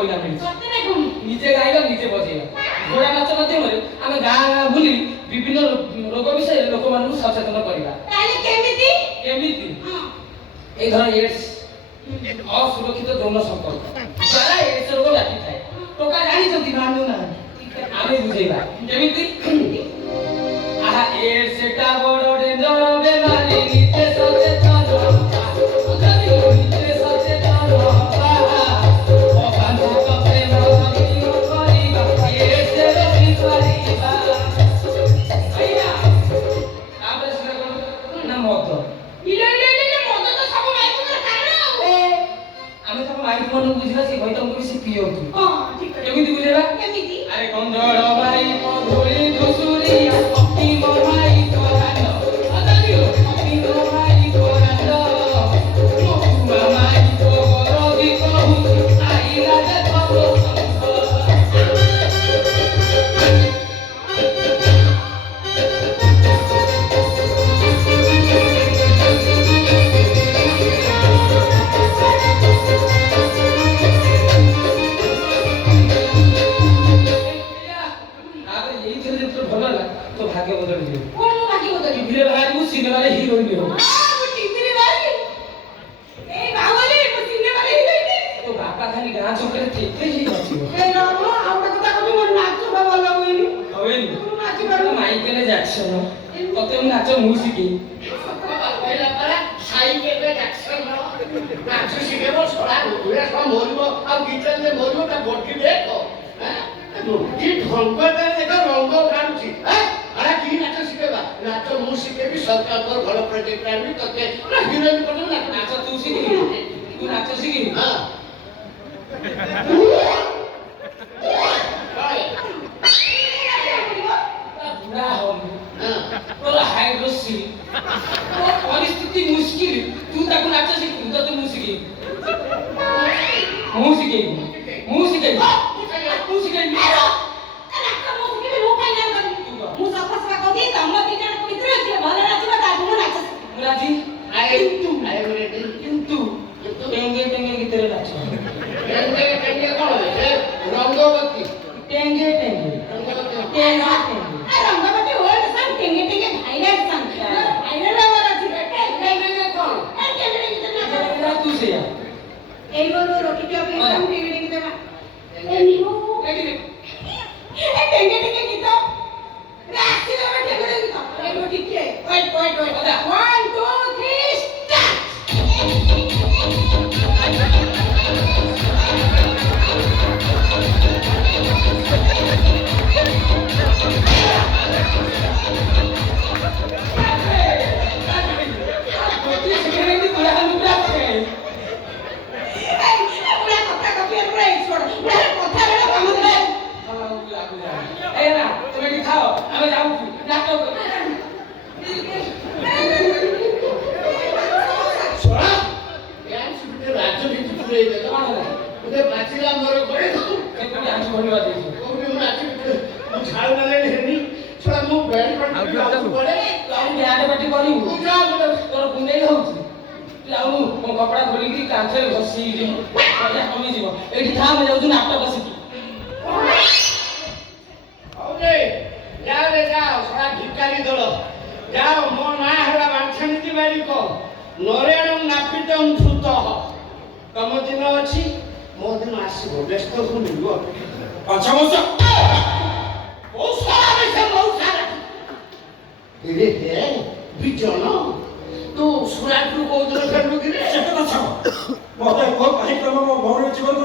ପଇସା ମିଳିଛି ନିଜେ ଗାଇବା ନିଜେ ବଜେଇବା ଘୋଡ଼ା ନାଚ ମାଧ୍ୟମରେ ଆମେ ଗାଁ ଗାଁ ବୁଲି ବିଭିନ୍ନ ରୋଗ ବିଷୟରେ ଲୋକମାନଙ୍କୁ ସଚେତନ କରିବା। କେମିତି এই ধর এডস অসুরক্ষিত যৌন সম্পর্ক যারা এডস রোগ ব্যাপিଥାଏ টোকা জানিଛନ୍ତି ମାନୁ ନାହାନ୍ତି ଆମେ ବୁଝେଇବା କେମିତି আহা এডস এটা বড় ডেঞ্জর বেমারি নিতে সচেতন নিতে সচেতন অবাঞ্ছিত প্রেম সঙ্গীও କରିବା এডস রোগী କରିବା আইয়া তারপরে সেটা কোন না মদ ଆମେ ତାକୁ ମାଇକ ମନକୁ ବୁଝିବା ସେ ଭାଇ ତମକୁ ସେ ପିଅନ୍ତୁ କେମିତି ବୁଝେଇବା ଆରେ କଞ୍ଜଳ ଭାଇ ପଧୁଳି ଧୁସୁରି ଅତି ମହାଇ କରାଣ୍ଡ ଅତି ମହାଇ କରାଣ୍ଡ ମହୁଆ ମାଇ ତୋରବି କହୁଛି ଆଇଲା ଦେଖ भाग्य बदल दियो कोन भाग्य बदल टीवी रे बाहर सिनेमा रे हीरोइन हो टीवी रे बाहर ए बावले सिनेमा रे हीरोइन तो बापा खाली गां चौकरे ठेके ही अछि ए राम आउटा कथा कबी मोर नाच बाबा लगोइनी हवेनी तू नाच पारो माइकल जैक्सन तते हम नाच मु शिखी पहिला परा साइकेल जैक्सन नाच शिखेबो छोरा दुरा सब मोरबो आ गिटार ले मोरबो ता बॉडी देखो हैं की ढंगटा देखो रंग काढुची हैं अरे की नाच शिखेबा नाच मु शिखेबी सरकार पर भलो प्रोजेक्ट आनी तते ना हिरोइन पटो ना नाच तू शिखी तू नाच शिखी हां बुढ़ा हो तोरा हाइड्रोसी तो परिस्थिति मुश्किल तू ताको नाच शिखी तो तू मुश्किल मु शिखी मु शिखी राजी आए मेरे किंतु टेंगे टेंगे की तरह नाच टेंगे टेंगे कौन है रंगवती टेंगे टेंगे रंगवती टेंगा रंगवती वर्ड सन टेंगे टेंगे भाइरल सन भाइरल वाला थी टेंगे कौन टेंगे टेंगे तेरा तू से यार ए बोलो रोटी क्या पे हम टेंगे टेंगे देवा ए नीमू ए टेंगे टेंगे गीत राखी देवा टेंगे टेंगे गीत ए रोटी के वेट 1 2 3 कपड़ा खोलिकी कांथे बसी पजा कमी जीव एठी था हम जाउ नाटक बसिकी औरे जाओ सारा भिकारी दल जाओ मो ना हला बांछानी बारी को नरेण नापितम भूत तम दिन अछि मो दिन आसीबो व्यस्त को मिलबो अच्छा मौसा ओ सारा से मौसा रे हे बिजन तू सुराट को उधर कर लुगी रे ସେଟା ତ ଛାଡ଼ ମୋତେ ଏକ କାର୍ଯ୍ୟକ୍ରମ ମୋ ଭଉଣୀ ଜୀବନକୁ